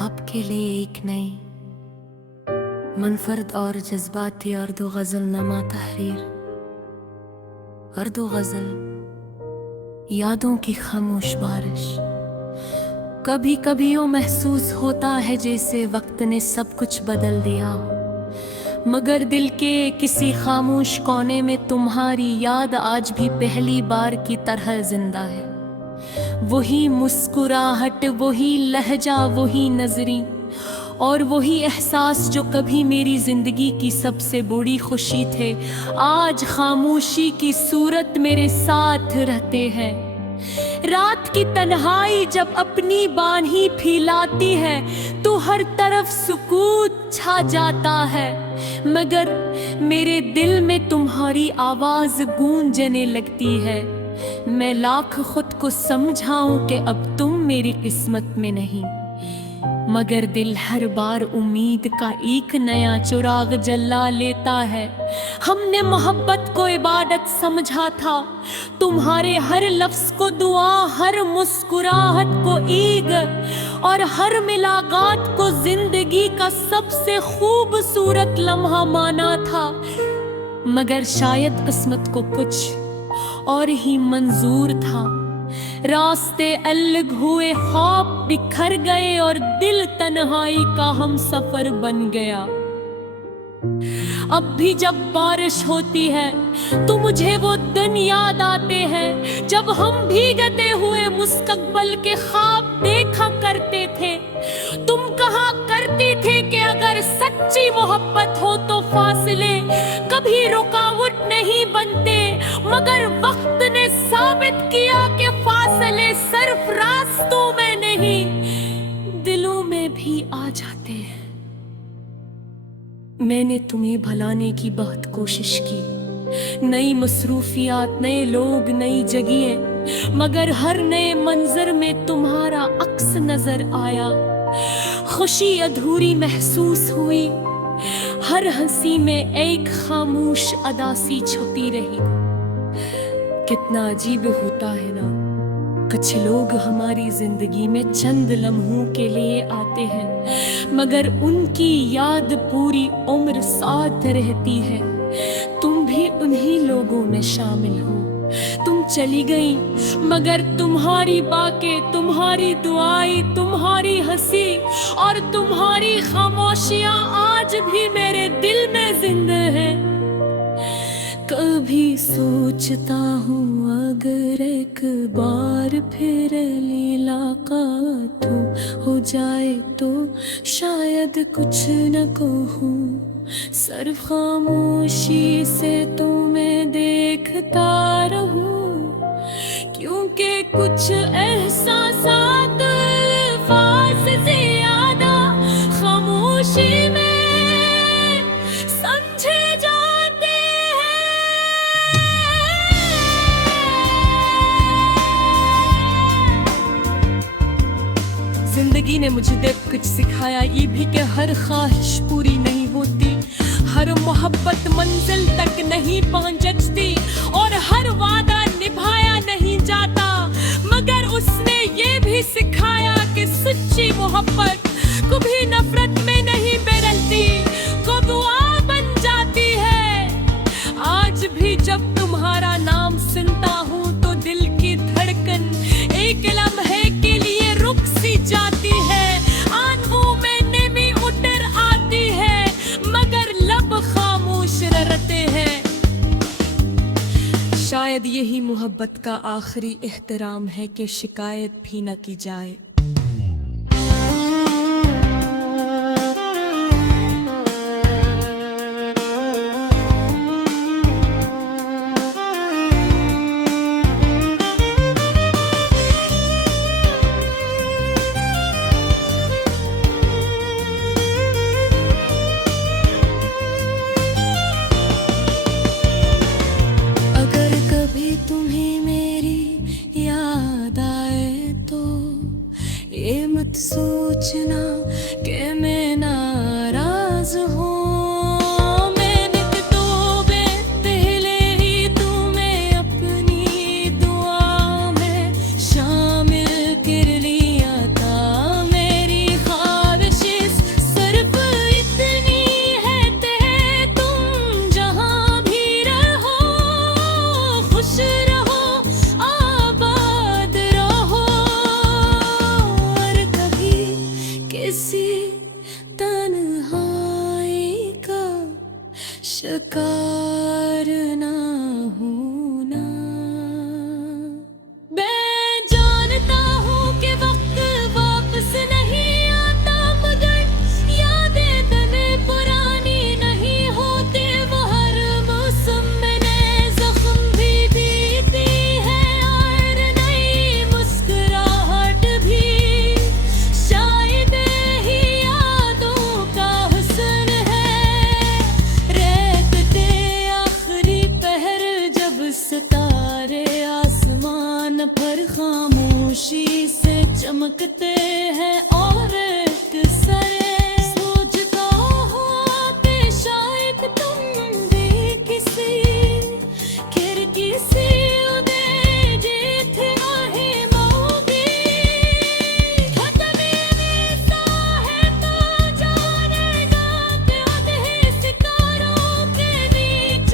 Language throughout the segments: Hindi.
आपके लिए एक नई मुनफरद और जज्बाती अर्दो गज़ल नमा तहरीर। अर्दो गज़ल यादों की खामोश बारिश। कभी कभी यूं महसूस होता है जैसे वक्त ने सब कुछ बदल दिया, मगर दिल के किसी खामोश कोने में तुम्हारी याद आज भी पहली बार की तरह जिंदा है। वही मुस्कुराहट, वही लहजा, वही नजरी और वही एहसास जो कभी मेरी जिंदगी की सबसे बड़ी खुशी थे, आज खामोशी की सूरत मेरे साथ रहते हैं। रात की तन्हाई जब अपनी बाहें फैलाती है तो हर तरफ सुकून छा जाता है, मगर मेरे दिल में तुम्हारी आवाज गूंजने लगती है। मैं लाख खुद को समझाऊं कि अब तुम मेरी किस्मत में नहीं, मगर दिल हर बार उम्मीद का एक नया चिराग जला लेता है। हमने मोहब्बत को इबादत समझा था, तुम्हारे हर लफ्ज को दुआ, हर मुस्कुराहट को ईद और हर मुलाकात को जिंदगी का सबसे खूबसूरत लम्हा माना था। मगर शायद किस्मत को कुछ और ही मंजूर था। रास्ते अलग हुए, ख्वाब बिखर गए और दिल तन्हाई का हम सफर बन गया। अब भी जब बारिश होती है तो मुझे वो दिन याद आते हैं जब हम भीगते हुए मुस्तकबिल के ख्वाब देखा करते थे। तुम कहा करते थे कि अगर सच्ची मोहब्बत हो तो फासले कभी रुकावट नहीं बनते, मगर वक्त ने साबित किया कि फासले सिर्फ रास्तों में नहीं, दिलों में भी आ जाते हैं। मैंने तुम्हें भुलाने की बहुत कोशिश की, नई मसरूफियात, नए लोग, नई जगहें, मगर हर नए मंजर में तुम्हारा अक्स नजर आया। खुशी अधूरी महसूस हुई, हर हंसी में एक खामोश अदासी छुपी रही। कितना अजीब होता है ना, कुछ लोग हमारी जिंदगी में चंद लम्हों के लिए आते हैं, मगर उनकी याद पूरी उम्र साथ रहती है। तुम भी उन्हीं लोगों में शामिल हो। तुम चली गई, मगर तुम्हारी बातें, तुम्हारी दुआएं, तुम्हारी हंसी और तुम्हारी खामोशियां आज भी मेरे दिल में जिंदा है। कभी सोचता हूँ अगर एक बार फिर मुलाकात हो जाए तो शायद कुछ न कहूँ, सिर्फ खामोशी से तुम्हें देखता रहूं, क्योंकि कुछ एहसासात अल्फाज से ज्यादा खामोशी में जिंदगी ने मुझे देख कुछ सिखाया, ये भी कि हर ख्वाहिश पूरी नहीं होती, हर मोहब्बत मंजिल तक नहीं पहुंचती और हर वादा निभाया नहीं जाता। मगर उसने ये भी सिखाया कि सच्ची मोहब्बत कभी नफरत में नहीं बदलती, को दुआ बन जाती है। आज भी जब तुम्हारा नाम सुनता हूँ तो दिल की धड़कन एक लम्हे के लिए रुक सी जाती है, आंखों में नमी उतर आती है, मगर लब खामोश रहते हैं। शायद यही मोहब्बत का आखिरी एहतराम है कि शिकायत भी न की जाए। तुम्हें मेरी याद आए तो ये मत सोचना कि मैं नाराज हूँ। मैंने तो पहले ही तुम्हें अपनी दुआ में शामिल कर लिया था। मेरी ख्वाब शिकार ना हूं ना। मैं जानता हूँ कि वक्त वापस नहीं आता, मगर यादें तने पुरानी नहीं होती। वो हर मौसम में नए जख्म भी देती है और नई मुस्कुराहट भी। शायद ही यादों का हुस्न है, रहते आखिरी पहर जब सितारे आसमान पर खामोशी से चमकते हैं और एक सरे। सोचता हूँ पेश आए तुम भी किसी खिड़की से उदय जीत आही मौगी। खत्म ऐसा है तो जानेगा कि उन्हें सितारों के बीच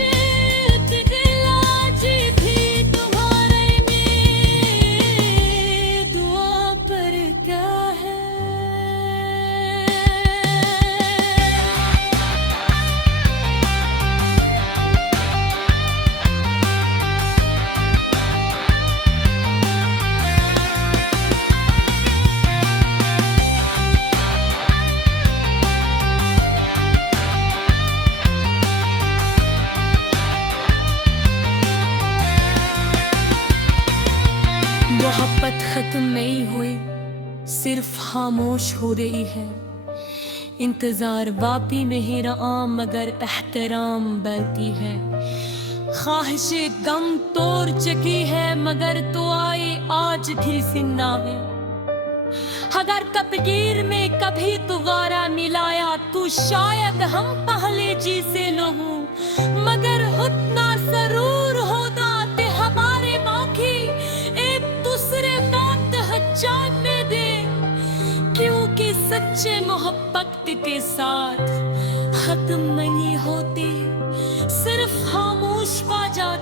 पिघला जी भी तुम्हारे में दुआ पर क्या है। मोहब्बत खत्म नहीं हुई, सिर्फ खामोश हो रही है। इंतजार वापी नहीं रहा, मगर एहतराम बढ़ती है। ख्वाहिशें गम तोड़ चुकी है, मगर तो आई आज भी जिंदा है। अगर तकदीर में कभी दोबारा मिलाया तो शायद हम पहले जी से न हो, मगर उतना जरूर होता कि हमारे मौखी एक दूसरे बात जानने दे। क्योंकि सच्चे मोहब्बत के साथ खत्म नहीं होती, सिर्फ खामोश पा जाती।